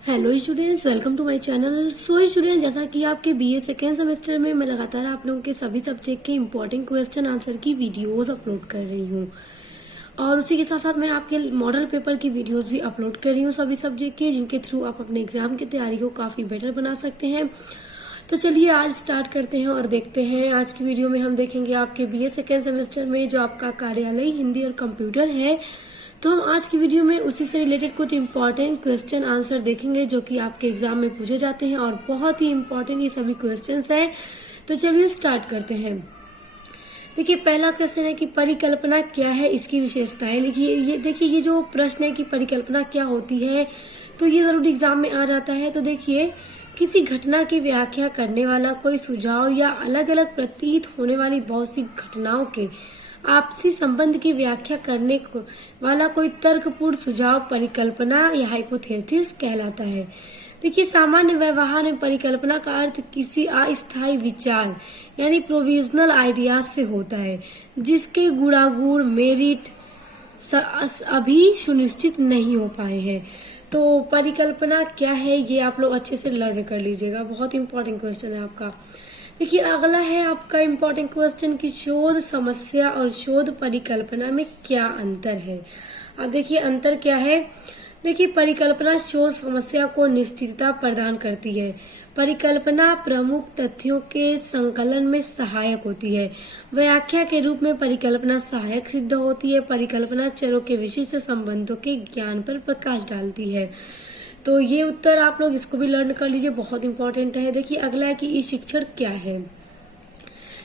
Hello students, welcome to my channel. So student, जैसा कि आपके बीए सेकेंड सेमेस्टर में मैं लगातार आप लोगों के सभी सब्जेक्ट के इंपॉर्टेंट क्वेश्चन आंसर की वीडियोस अपलोड कर रही हूँ और उसी के साथ साथ मैं आपके मॉडल पेपर की वीडियोस भी अपलोड कर रही हूँ सभी सब्जेक्ट के, जिनके थ्रू आप अपने एग्जाम की तैयारी को काफ़ी बेटर बना सकते हैं। तो चलिए आज स्टार्ट करते हैं और देखते हैं। आज की वीडियो में हम देखेंगे आपके बीए सेकेंड सेमेस्टर में जो आपका कार्यालय हिंदी और कंप्यूटर है, तो हम आज की वीडियो में उसी से रिलेटेड कुछ इंपॉर्टेंट क्वेश्चन आंसर देखेंगे जो कि आपके एग्जाम में पूछे जाते हैं और बहुत ही इंपॉर्टेंट ये सभी क्वेश्चंस हैं। तो चलिए स्टार्ट करते हैं। देखिए, पहला क्वेश्चन है कि परिकल्पना क्या है, इसकी विशेषताएं लिखिए। ये देखिए, ये जो प्रश्न है कि परिकल्पना क्या होती है, तो ये जरूर एग्जाम में आ जाता है। तो देखिए, किसी घटना की व्याख्या करने वाला कोई सुझाव या अलग अलग प्रतीत होने वाली बहुत सी घटनाओं के आपसी संबंध की व्याख्या करने वाला कोई तर्कपूर्ण सुझाव परिकल्पना या हाइपोथेसिस कहलाता है। देखिए, सामान्य व्यवहार में परिकल्पना का अर्थ किसी अस्थायी विचार यानी प्रोविजनल आइडियाज से होता है जिसके गुणागुण मेरिट अभी सुनिश्चित नहीं हो पाए हैं। तो परिकल्पना क्या है, ये आप लोग अच्छे से लर्न कर लीजिएगा, बहुत इंपॉर्टेंट क्वेश्चन है आपका। देखिए, अगला है आपका इम्पोर्टेंट क्वेश्चन कि शोध समस्या और शोध परिकल्पना में क्या अंतर है। अब देखिए, अंतर क्या है। देखिए, परिकल्पना शोध समस्या को निश्चितता प्रदान करती है। परिकल्पना प्रमुख तथ्यों के संकलन में सहायक होती है। व्याख्या के रूप में परिकल्पना सहायक सिद्ध होती है। परिकल्पना चरों के विशिष्ट संबंधों के ज्ञान पर प्रकाश डालती है। तो ये उत्तर आप लोग इसको भी लर्न कर लीजिए, बहुत इंपॉर्टेंट है। देखिए, अगला है कि ई शिक्षण क्या है।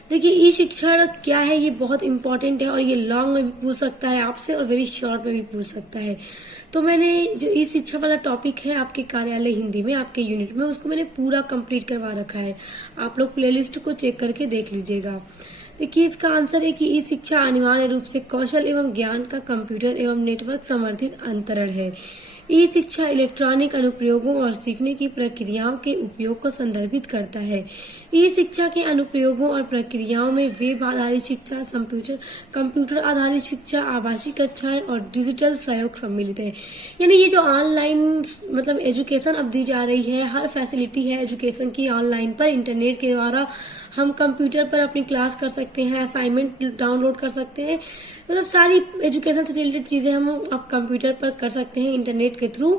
देखिए, ई शिक्षण क्या है, ये बहुत इंपॉर्टेंट है और ये लॉन्ग में भी पूछ सकता है आपसे और वेरी शॉर्ट में भी पूछ सकता है। तो मैंने जो ई शिक्षा वाला टॉपिक है आपके कार्यालय हिंदी में आपके यूनिट में, उसको मैंने पूरा कंप्लीट करवा रखा है। आप लोग प्लेलिस्ट को चेक करके देख लीजिएगा। देखिए, इसका आंसर है कि ई शिक्षा अनिवार्य रूप से कौशल एवं ज्ञान का कंप्यूटर एवं नेटवर्क समर्थित अंतरण है। ई शिक्षा इलेक्ट्रॉनिक अनुप्रयोगों और सीखने की प्रक्रियाओं के उपयोग को संदर्भित करता है। ई शिक्षा के अनुप्रयोगों और प्रक्रियाओं में वेब आधारित शिक्षा, कंप्यूटर आधारित शिक्षा, आभासी कक्षाएं और डिजिटल सहयोग सम्मिलित है। यानी ये जो ऑनलाइन मतलब एजुकेशन अब दी जा रही है, हर फैसिलिटी है एजुकेशन की ऑनलाइन पर, इंटरनेट के द्वारा हम कंप्यूटर पर अपनी क्लास कर सकते हैं, असाइनमेंट डाउनलोड कर सकते हैं, मतलब सारी एजुकेशन से रिलेटेड चीजें हम अब कंप्यूटर पर कर सकते हैं इंटरनेट के थ्रू।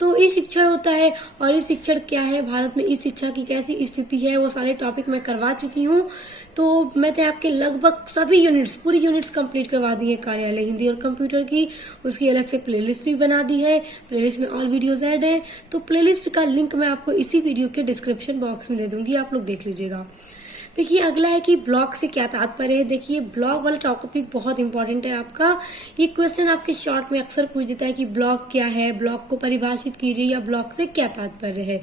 तो ई शिक्षण होता है। और ई शिक्षण क्या है, भारत में ई शिक्षा की कैसी स्थिति है, वो सारे टॉपिक मैं करवा चुकी हूँ। तो मैंने आपके लगभग सभी यूनिट्स, पूरी यूनिट्स कंप्लीट करवा दी है कार्यालय हिंदी और कंप्यूटर की। उसकी अलग से प्लेलिस्ट भी बना दी है, प्लेलिस्ट में ऑल वीडियोज ऐड है। तो प्लेलिस्ट का लिंक मैं आपको इसी वीडियो के डिस्क्रिप्शन बॉक्स में दे दूंगी, आप लोग देख लीजिएगा। देखिए, अगला है कि ब्लॉग से क्या तात्पर्य है। देखिए, ब्लॉग वाला टॉपिक बहुत इंपॉर्टेंट है आपका। ये क्वेश्चन आपके शॉर्ट में अक्सर पूछ देता है कि ब्लॉग क्या है, ब्लॉग को परिभाषित कीजिए या ब्लॉग से क्या तात्पर्य है।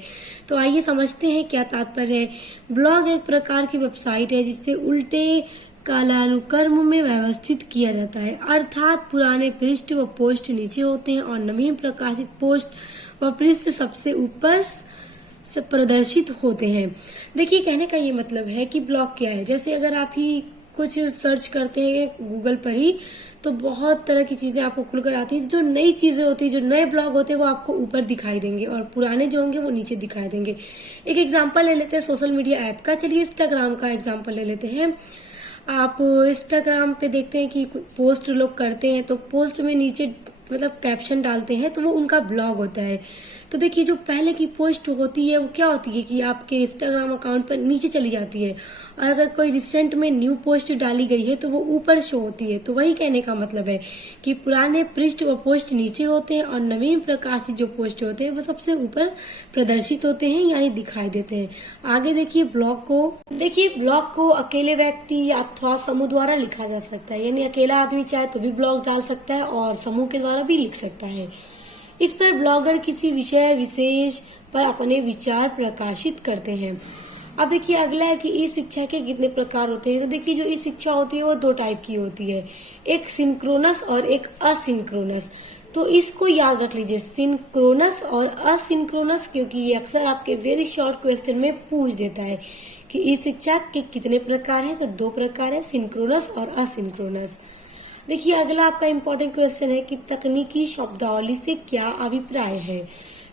तो आइए समझते हैं क्या तात्पर्य है। ब्लॉग एक प्रकार की वेबसाइट है जिससे उल्टे कालानुक्रम में व्यवस्थित किया जाता है, अर्थात पुराने पृष्ठ व पोस्ट नीचे होते हैं और नवीन प्रकाशित पोस्ट व पृष्ठ सबसे ऊपर से प्रदर्शित होते हैं। देखिए, कहने का ये मतलब है कि ब्लॉग क्या है। जैसे अगर आप ही कुछ सर्च करते हैं गूगल पर ही, तो बहुत तरह की चीजें आपको खुलकर आती है। जो नई चीजें होती है, जो नए ब्लॉग होते हैं, वो आपको ऊपर दिखाई देंगे और पुराने जो होंगे वो नीचे दिखाई देंगे। एक एग्जांपल ले लेते हैं सोशल मीडिया ऐप का। चलिए, इंस्टाग्राम का एग्जांपल ले लेते हैं। आप इंस्टाग्राम पे देखते हैं कि पोस्ट लोग करते हैं, तो पोस्ट में नीचे मतलब कैप्शन डालते हैं, तो वो उनका ब्लॉग होता है। तो देखिए, जो पहले की पोस्ट होती है वो क्या होती है कि आपके इंस्टाग्राम अकाउंट पर नीचे चली जाती है, और अगर कोई रिसेंट में न्यू पोस्ट डाली गई है तो वो ऊपर शो होती है। तो वही कहने का मतलब है कि पुराने पृष्ठ व पोस्ट नीचे होते हैं और नवीन प्रकाशित जो पोस्ट होते हैं वो सबसे ऊपर प्रदर्शित होते हैं, यानी दिखाई देते हैं। आगे देखिए, ब्लॉग को देखिए, ब्लॉग को अकेले व्यक्ति या अथवा समूह द्वारा लिखा जा सकता है, यानी अकेला आदमी चाहे तो भी ब्लॉग डाल सकता है और समूह के द्वारा भी लिख सकता है। इस पर ब्लॉगर किसी विषय विशेष पर अपने विचार प्रकाशित करते हैं। अब देखिए, अगला है कि ई शिक्षा के कितने प्रकार होते हैं। तो देखिए, जो ई शिक्षा होती है वो दो टाइप की होती है, एक सिंक्रोनस और एक असिंक्रोनस। तो इसको याद रख लीजिए, सिंक्रोनस और असिंक्रोनस, क्योंकि ये अक्सर आपके वेरी शॉर्ट क्वेश्चन में पूछ देता है कि ई शिक्षा के कितने प्रकार हैं। तो दो प्रकार है, सिंक्रोनस और असिंक्रोनस। देखिए, अगला आपका इम्पोर्टेंट क्वेश्चन है कि तकनीकी शब्दावली से क्या अभिप्राय है।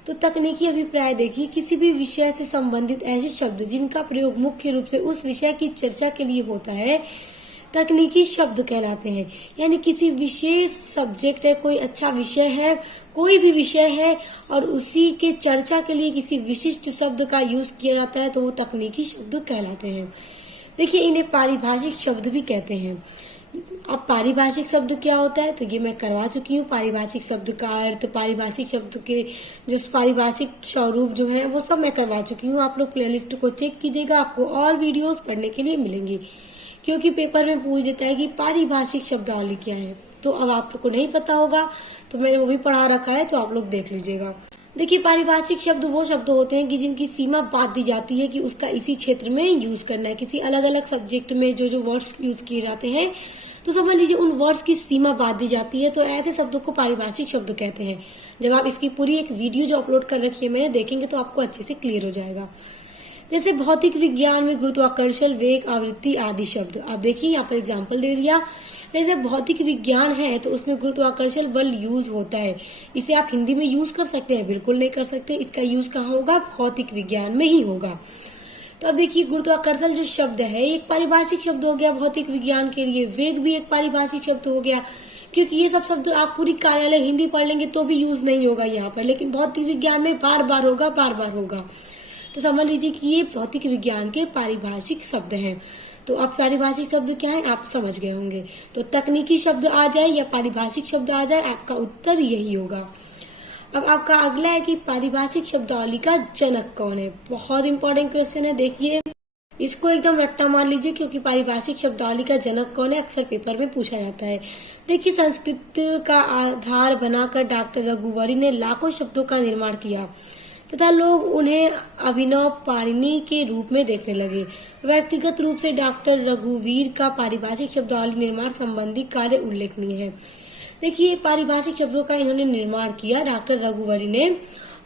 तो तकनीकी अभिप्राय देखिए, किसी भी विषय से संबंधित ऐसे शब्द जिनका प्रयोग मुख्य रूप से उस विषय की चर्चा के लिए होता है तकनीकी शब्द कहलाते हैं। यानी किसी विशेष सब्जेक्ट है, कोई अच्छा विषय है, कोई भी विषय है और उसी के चर्चा के लिए किसी विशिष्ट शब्द का यूज किया जाता है तो वो तकनीकी शब्द कहलाते हैं। देखिए, इन्हें पारिभाषिक शब्द भी कहते हैं। अब पारिभाषिक शब्द क्या होता है तो ये मैं करवा चुकी हूँ। पारिभाषिक शब्द का अर्थ, पारिभाषिक शब्द के जो पारिभाषिक स्वरूप जो है वो सब मैं करवा चुकी हूँ। आप लोग प्लेलिस्ट को चेक कीजिएगा, आपको और वीडियोस पढ़ने के लिए मिलेंगी, क्योंकि पेपर में पूछ देता है कि पारिभाषिक शब्दावली क्या है। तो अब आप लोग को नहीं पता होगा तो मैंने वो भी पढ़ा रखा है, तो आप लोग देख लीजिएगा। देखिए, पारिभाषिक शब्द वो शब्द होते हैं कि जिनकी सीमा बांध दी जाती है कि उसका इसी क्षेत्र में यूज करना है। किसी अलग अलग सब्जेक्ट में जो वर्ड्स यूज किए जाते हैं तो समझ लीजिए उन वर्ड्स की सीमा बांध दी जाती है, तो ऐसे शब्दों को पारिभाषिक शब्द कहते हैं। जब आप इसकी पूरी एक वीडियो जो अपलोड कर रखी है मैंने देखेंगे तो आपको अच्छे से क्लियर हो जाएगा। जैसे भौतिक विज्ञान में गुरुत्वाकर्षण, वेग, आवृत्ति आदि शब्द। आप देखिए यहाँ पर एग्जाम्पल दे दिया। जैसे भौतिक विज्ञान है तो उसमें गुरुत्वाकर्षण बल यूज होता है। इसे आप हिंदी में यूज कर सकते हैं? बिल्कुल नहीं कर सकते। इसका यूज कहाँ होगा? भौतिक विज्ञान में ही होगा। तो अब देखिए, गुरुत्वाकर्षण जो शब्द है एक पारिभाषिक शब्द हो गया भौतिक विज्ञान के लिए। वेग भी एक पारिभाषिक शब्द हो गया, क्योंकि ये सब शब्द आप पूरी कार्यालय हिंदी पढ़ लेंगे तो भी यूज नहीं होगा यहाँ पर, लेकिन भौतिक विज्ञान में बार बार होगा, बार बार होगा। तो समझ लीजिए कि ये भौतिक विज्ञान के पारिभाषिक शब्द हैं। तो अब पारिभाषिक शब्द क्या है आप समझ गए होंगे। तो तकनीकी शब्द आ जाए या पारिभाषिक शब्द आ जाए, आपका उत्तर यही होगा। अब आपका अगला है कि पारिभाषिक शब्दावली का जनक कौन है। बहुत इंपॉर्टेंट क्वेश्चन है, देखिए इसको एकदम रट्टा मार लीजिए, क्योंकि पारिभाषिक शब्दावली का जनक कौन है अक्सर पेपर में पूछा जाता है। देखिए, संस्कृत का आधार बनाकर डॉक्टर रघुवरी ने लाखों शब्दों का निर्माण किया तथा लोग उन्हें अभिनव पाणिनि के रूप में देखने लगे। व्यक्तिगत रूप से डॉक्टर रघुवीर का पारिभाषिक शब्दावली निर्माण संबंधी कार्य उल्लेखनीय है। देखिए, पारिभाषिक शब्दों का इन्होंने निर्माण किया डॉक्टर रघुवरी ने,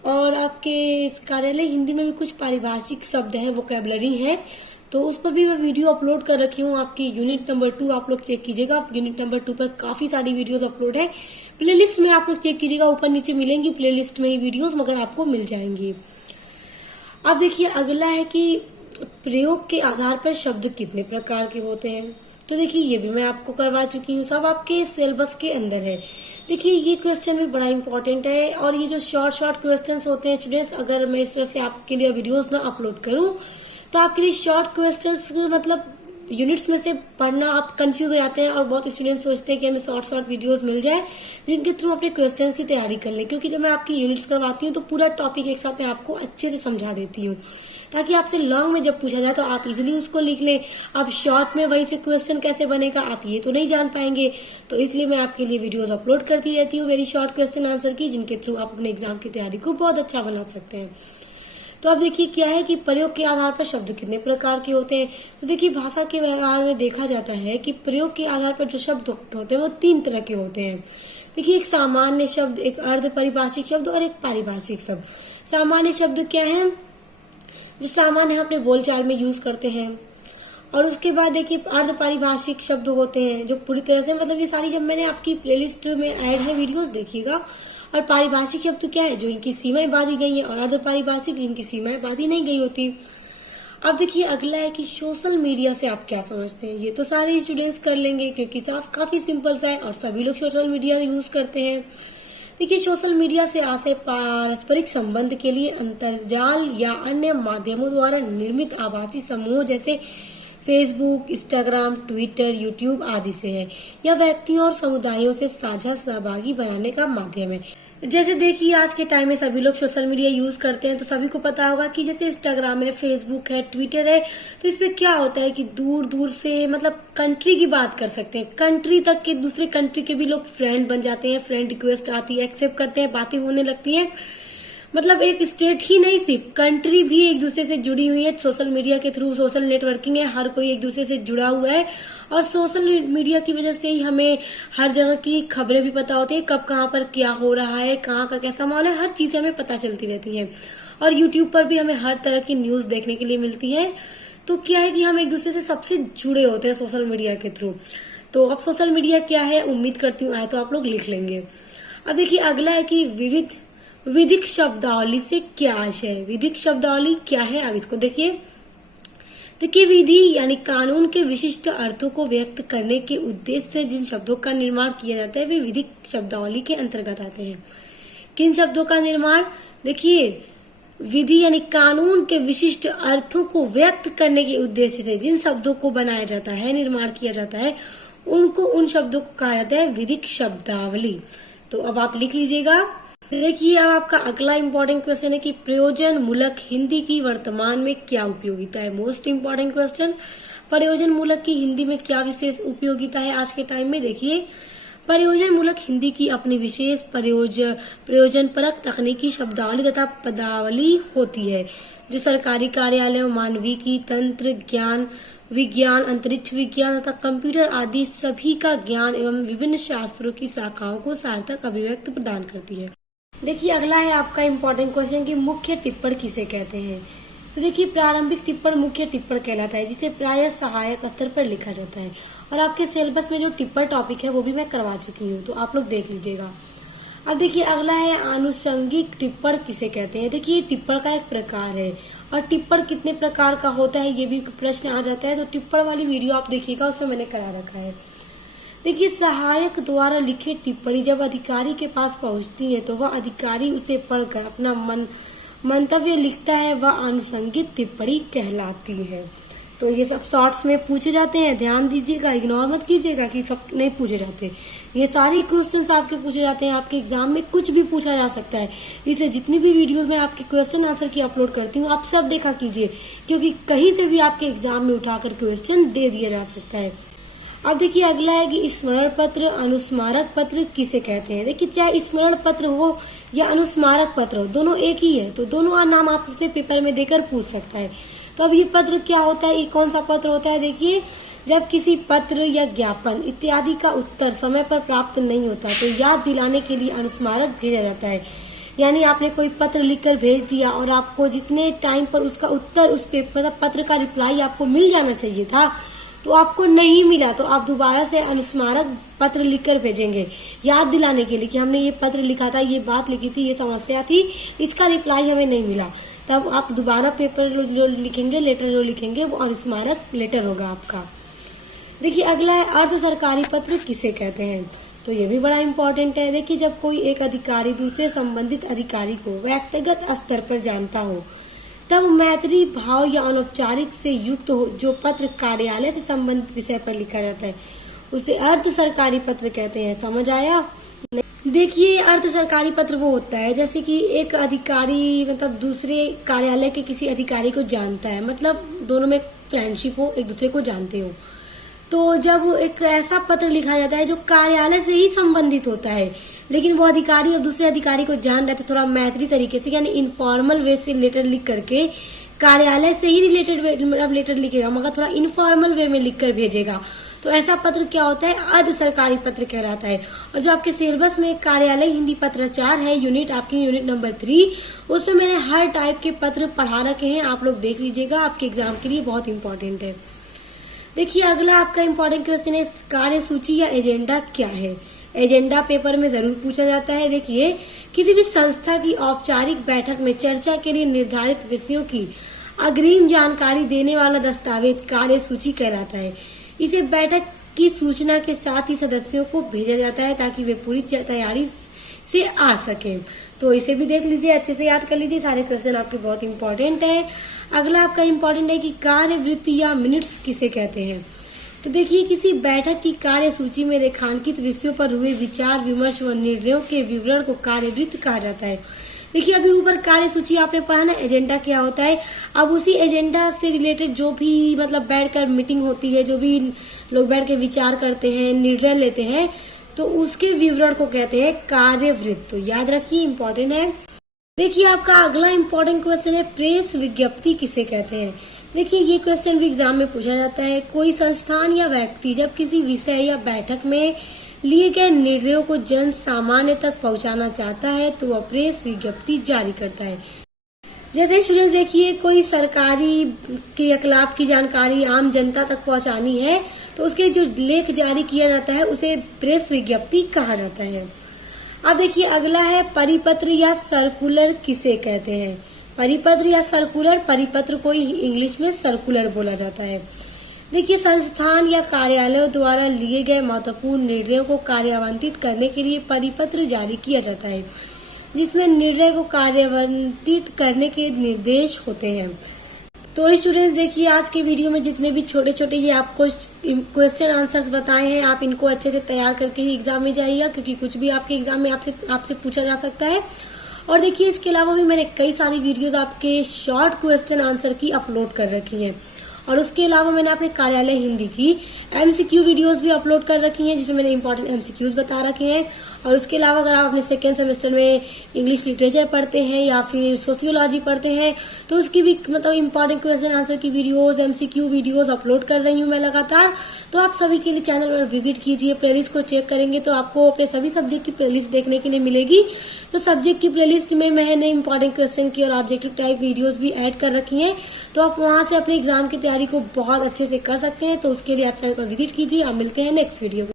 और आपके कार्यालय हिंदी में भी कुछ पारिभाषिक शब्द है, वोकैबुलरी है, तो उस पर भी मैं वीडियो अपलोड कर रखी हूँ। आपकी यूनिट नंबर 2 आप लोग चेक कीजिएगा। यूनिट नंबर 2 पर काफी सारी वीडियोस अपलोड है। प्लेलिस्ट में आप लोग चेक कीजिएगा, ऊपर नीचे मिलेंगी प्लेलिस्ट में ही वीडियोस, मगर आपको मिल जाएंगी। अब देखिए, अगला है कि प्रयोग के आधार पर शब्द कितने प्रकार के होते हैं। तो देखिए, ये भी मैं आपको करवा चुकी हूँ, सब आपके सिलेबस के अंदर है। देखिए, ये क्वेश्चन भी बड़ा इंपॉर्टेंट है, और ये जो शॉर्ट क्वेश्चंस होते हैं स्टूडेंट्स, अगर मैं इस तरह से आपके लिए वीडियोस ना अपलोड करूँ तो आपके लिए शॉर्ट क्वेश्चंस मतलब यूनिट्स में से पढ़ना आप कंफ्यूज हो जाते हैं, और बहुत स्टूडेंट्स सोचते हैं कि हमें शॉर्ट वीडियोस मिल जाए जिनके थ्रू अपने क्वेश्चंस की तैयारी कर लें। क्योंकि जब मैं आपकी यूनिट्स करवाती हूँ तो पूरा टॉपिक एक साथ मैं आपको अच्छे से समझा देती हूँ, ताकि आपसे लॉन्ग में जब पूछा जाए तो आप इजीली उसको लिख लें। अब शॉर्ट में वही से क्वेश्चन कैसे बनेगा आप ये तो नहीं जान पाएंगे, तो इसलिए मैं आपके लिए वीडियोस अपलोड करती रहती हूँ मेरी शॉर्ट क्वेश्चन आंसर की, जिनके थ्रू आप अपने एग्जाम की तैयारी को बहुत अच्छा बना सकते हैं। तो अब देखिए, क्या है कि प्रयोग के आधार पर शब्द कितने प्रकार के होते हैं। तो देखिए, भाषा के व्यवहार में देखा जाता है कि प्रयोग के आधार पर जो शब्द होते हैं वो 3 तरह के होते हैं। देखिए, एक सामान्य शब्द, एक अर्ध पारिभाषिक शब्द और एक पारिभाषिक शब्द। सामान्य शब्द क्या है? जो सामान्य हम अपने बोलचाल में यूज करते हैं। और उसके बाद देखिए, अर्ध पारिभाषिक शब्द होते हैं जो पूरी तरह से, मतलब ये सारी जब मैंने आपकी प्लेलिस्ट में ऐड है वीडियोस देखिएगा। और पारिभाषिक शब्द क्या है? जो इनकी सीमाएं बांधी गई है, और अर्ध पारिभाषिक जिनकी सीमाएं बांधी नहीं गई होती। अब देखिए, अगला है कि सोशल मीडिया से आप क्या समझते हैं। ये तो सारे स्टूडेंट्स कर लेंगे क्योंकि काफी सिंपल सा है और सभी लोग सोशल मीडिया यूज करते हैं। देखिए, सोशल मीडिया से आशय पारस्परिक संबंध के लिए अंतरजाल या अन्य माध्यमों द्वारा निर्मित आभासी समूह जैसे फेसबुक, इंस्टाग्राम, ट्विटर, यूट्यूब आदि से है, या व्यक्तियों और समुदायों से साझा सहभागी बनाने का माध्यम है। जैसे देखिए, आज के टाइम में सभी लोग सोशल मीडिया यूज करते हैं, तो सभी को पता होगा कि जैसे इंस्टाग्राम है, फेसबुक है, ट्विटर है, तो इसपे क्या होता है कि दूर दूर से मतलब कंट्री की बात कर सकते हैं, कंट्री तक के, दूसरे कंट्री के भी लोग फ्रेंड बन जाते हैं, फ्रेंड रिक्वेस्ट आती है, एक्सेप्ट करते हैं, बातें होने लगती हैं। मतलब एक स्टेट ही नहीं, सिर्फ कंट्री भी एक दूसरे से जुड़ी हुई है सोशल मीडिया के थ्रू। सोशल नेटवर्किंग है, हर कोई एक दूसरे से जुड़ा हुआ है, और सोशल मीडिया की वजह से ही हमें हर जगह की खबरें भी पता होती है, कब कहाँ पर क्या हो रहा है, कहाँ का कैसा माहौल है, हर चीजें हमें पता चलती रहती है। और यूट्यूब पर भी हमें हर तरह की न्यूज देखने के लिए मिलती है। तो क्या है कि हम एक दूसरे से सबसे जुड़े होते हैं सोशल मीडिया के थ्रू। तो अब सोशल मीडिया क्या है, उम्मीद करती हूँ आए तो आप लोग लिख लेंगे। अब देखिए, अगला है कि विविध विधिक शब्दावली से क्या आशय है? विधिक शब्दावली क्या है, अब इसको देखिए विधि यानी कानून के विशिष्ट अर्थों को व्यक्त करने के उद्देश्य से जिन शब्दों का निर्माण किया जाता है वे विधिक शब्दावली के अंतर्गत आते हैं। किन शब्दों का निर्माण? देखिए, विधि यानी कानून के विशिष्ट अर्थों को व्यक्त करने के उद्देश्य से जिन शब्दों को बनाया जाता है, निर्माण किया जाता है, उन शब्दों को कहा जाता है विधिक शब्दावली। तो अब आप लिख लीजिएगा। देखिए, अब आपका अगला इंपॉर्टेंट क्वेश्चन है कि प्रयोजन मूलक हिंदी की वर्तमान में क्या उपयोगिता है? मोस्ट इंपॉर्टेंट क्वेश्चन, प्रयोजन मूलक की हिंदी में क्या विशेष उपयोगिता है आज के टाइम में? देखिए, प्रयोजन मूलक हिंदी की अपनी विशेष प्रयोजन परक तकनीकी शब्दावली तथा पदावली होती है, जो सरकारी कार्यालयों, मानविकी, तंत्र ज्ञान, विज्ञान, अंतरिक्ष विज्ञान तथा कंप्यूटर आदि सभी का ज्ञान एवं विभिन्न शास्त्रों की शाखाओं को सार्थक अभिव्यक्ति प्रदान करती है। देखिए, अगला है आपका इम्पोर्टेंट क्वेश्चन कि मुख्य टिप्पण किसे कहते हैं? तो देखिए, प्रारंभिक टिप्पण मुख्य टिप्पण कहलाता है, जिसे प्रायः सहायक स्तर पर लिखा जाता है। और आपके सिलेबस में जो टिप्पण टॉपिक है वो भी मैं करवा चुकी हूँ, तो आप लोग देख लीजिएगा। अब देखिए, अगला है आनुषंगिक टिप्पण किसे कहते हैं? देखिए, टिप्पण का एक प्रकार है और टिप्पण कितने प्रकार का होता है ये भी प्रश्न आ जाता है, तो टिप्पण वाली वीडियो आप देखिएगा, उसमें मैंने करा रखा है। देखिए, सहायक द्वारा लिखे टिप्पणी जब अधिकारी के पास पहुंचती है तो वह अधिकारी उसे पढ़कर अपना मंतव्य लिखता है, वह आनुषंगिक टिप्पणी कहलाती है। तो ये सब शॉर्ट्स में पूछे जाते हैं, ध्यान दीजिएगा, इग्नोर मत कीजिएगा कि सब नहीं पूछे जाते। ये सारी क्वेश्चंस आपके पूछे जाते हैं, आपके एग्जाम में कुछ भी पूछा जा सकता है। इसलिए जितनी भी वीडियोस में आपके क्वेश्चन आंसर की अपलोड करती हूँ, आप सब देखा कीजिए, क्योंकि कहीं से भी आपके एग्जाम में उठाकर क्वेश्चन दे दिया जा सकता है। अब देखिए, अगला है कि स्मरण पत्र, अनुस्मारक पत्र किसे कहते हैं? देखिए, चाहे स्मरण पत्र हो या अनुस्मारक पत्र हो, दोनों एक ही है, तो दोनों नाम आपसे पेपर में देकर पूछ सकता है। तो अब ये पत्र क्या होता है, ये कौन सा पत्र होता है? देखिए, जब किसी पत्र या ज्ञापन इत्यादि का उत्तर समय पर प्राप्त नहीं होता तो याद दिलाने के लिए अनुस्मारक भेजा जाता है। यानी आपने कोई पत्र लिखकर भेज दिया और आपको जितने टाइम पर उसका उत्तर, उस पेपर पत्र का रिप्लाई आपको मिल जाना चाहिए था, तो आपको नहीं मिला, तो आप दोबारा से अनुस्मारक पत्र लिखकर भेजेंगे याद दिलाने के लिए कि हमने ये पत्र लिखा था, ये बात लिखी थी, ये समस्या थी, इसका रिप्लाई हमें नहीं मिला। तब आप दोबारा पेपर जो लिखेंगे, लेटर जो लिखेंगे, वो अनुस्मारक लेटर होगा आपका। देखिए, अगला है अर्ध सरकारी पत्र किसे कहते हैं? तो ये भी बड़ा इंपॉर्टेंट है। देखिए, जब कोई एक अधिकारी दूसरे संबंधित अधिकारी को व्यक्तिगत स्तर पर जानता हो, तब मैत्री भाव या अनौपचारिक से युक्त हो जो पत्र कार्यालय से संबंधित विषय पर लिखा जाता है, उसे अर्ध सरकारी पत्र कहते हैं। समझ आया? देखिए, अर्ध सरकारी पत्र वो होता है जैसे कि एक अधिकारी मतलब दूसरे कार्यालय के किसी अधिकारी को जानता है, मतलब दोनों में फ्रेंडशिप हो, एक दूसरे को जानते हो, तो जब एक ऐसा पत्र लिखा जाता है जो कार्यालय से ही संबंधित होता है, लेकिन वो अधिकारी अब दूसरे अधिकारी को जान रहे, तो थोड़ा मैत्री तरीके से यानी इनफॉर्मल वे से लेटर लिख करके कार्यालय से ही रिलेटेड लेटर लिखेगा, मगर थोड़ा इनफॉर्मल वे में लिख कर भेजेगा, तो ऐसा पत्र क्या होता है? अर्ध सरकारी पत्र कहलाता है। और जो आपके सिलेबस में कार्यालय हिंदी पत्राचार है, यूनिट आपकी यूनिट नंबर 3, उसमें मैंने हर टाइप के पत्र पढ़ा रखे हैं, आप लोग देख लीजिएगा, आपके एग्जाम के लिए बहुत इंपॉर्टेंट है। देखिए, अगला आपका इंपॉर्टेंट क्वेश्चन है कार्यसूची या एजेंडा क्या है? एजेंडा पेपर में जरूर पूछा जाता है। देखिए, किसी भी संस्था की औपचारिक बैठक में चर्चा के लिए निर्धारित विषयों की अग्रिम जानकारी देने वाला दस्तावेज कार्यसूची कहलाता है। इसे बैठक की सूचना के साथ ही सदस्यों को भेजा जाता है ताकि वे पूरी तैयारी से आ सके। तो इसे भी देख लीजिए, अच्छे से याद कर लीजिए, सारे क्वेश्चन आपके बहुत इंपॉर्टेंट है। अगला आपका इंपॉर्टेंट है कि कार्यवृत्ति या मिनट्स किसे कहते हैं? तो देखिए, किसी बैठक की कार्य सूची में रेखांकित विषयों पर हुए विचार विमर्श व निर्णयों के विवरण को कार्यवृत्त कहा जाता है। देखिए, अभी ऊपर कार्य सूची आपने पढ़ा ना, एजेंडा क्या होता है। अब उसी एजेंडा से रिलेटेड जो भी मतलब बैठकर मीटिंग होती है, जो भी लोग बैठ के विचार करते हैं, निर्णय लेते हैं, तो उसके विवरण को कहते हैं कार्यवृत्त। तो याद रखिए, इंपॉर्टेंट है। देखिए, आपका अगला इंपॉर्टेंट क्वेश्चन है प्रेस विज्ञप्ति किसे कहते हैं? देखिए, ये क्वेश्चन भी एग्जाम में पूछा जाता है। कोई संस्थान या व्यक्ति जब किसी विषय या बैठक में लिए गए निर्णयों को जन सामान्य तक पहुंचाना चाहता है तो वह प्रेस विज्ञप्ति जारी करता है। जैसे स्टूडेंट्स, देखिए, कोई सरकारी क्रियाकलाप की जानकारी आम जनता तक पहुंचानी है तो उसके जो लेख जारी किया जाता है उसे प्रेस विज्ञप्ति कहा जाता है। अब देखिए अगला है परिपत्र या सर्कुलर किसे कहते हैं। परिपत्र या सर्कुलर, परिपत्र को इंग्लिश में सर्कुलर बोला जाता है। देखिए संस्थान या कार्यालयों द्वारा लिए गए महत्वपूर्ण निर्णयों को कार्यान्वित करने के लिए परिपत्र जारी किया जाता है, जिसमें निर्णय को कार्यान्वित करने के निर्देश होते हैं। तो स्टूडेंट्स देखिए आज के वीडियो में जितने भी छोटे छोटे ये आपको क्वेश्चन आंसर्स बताए हैं, आप इनको अच्छे से तैयार करके ही एग्जाम में जाइएगा, क्योंकि कुछ भी आपके एग्जाम में आपसे पूछा जा सकता है। और देखिए इसके अलावा भी मैंने कई सारी वीडियोस आपके शॉर्ट क्वेश्चन आंसर की अपलोड कर रखी हैं, और उसके अलावा मैंने आपके कार्यालय हिंदी की MCQ वीडियोस भी अपलोड कर रखी हैं, जिसमें मैंने इंपॉर्टेंट MCQs बता रखे हैं। और उसके अलावा अगर आप अपने सेकेंड सेमेस्टर में इंग्लिश लिटरेचर पढ़ते हैं या फिर सोशियोलॉजी पढ़ते हैं, तो उसकी भी मतलब इंपॉर्टेंट क्वेश्चन आंसर की वीडियोस, MCQ वीडियोस अपलोड कर रही हूँ मैं लगातार। तो आप सभी के लिए चैनल पर विजिट कीजिए, प्लेलिस्ट को चेक करेंगे तो आपको अपने सभी सब्जेक्ट की प्लेलिस्ट देखने के लिए मिलेगी। तो सब्जेक्ट की प्लेलिस्ट में मैंने इंपॉर्टेंट क्वेश्चन की और ऑब्जेक्टिव टाइप वीडियोस भी ऐड कर रखी हैं, तो आप वहां से अपने एग्जाम की तैयारी को बहुत अच्छे से कर सकते हैं। तो उसके लिए आप चैनल पर विजिट कीजिए और मिलते हैं नेक्स्ट वीडियो में।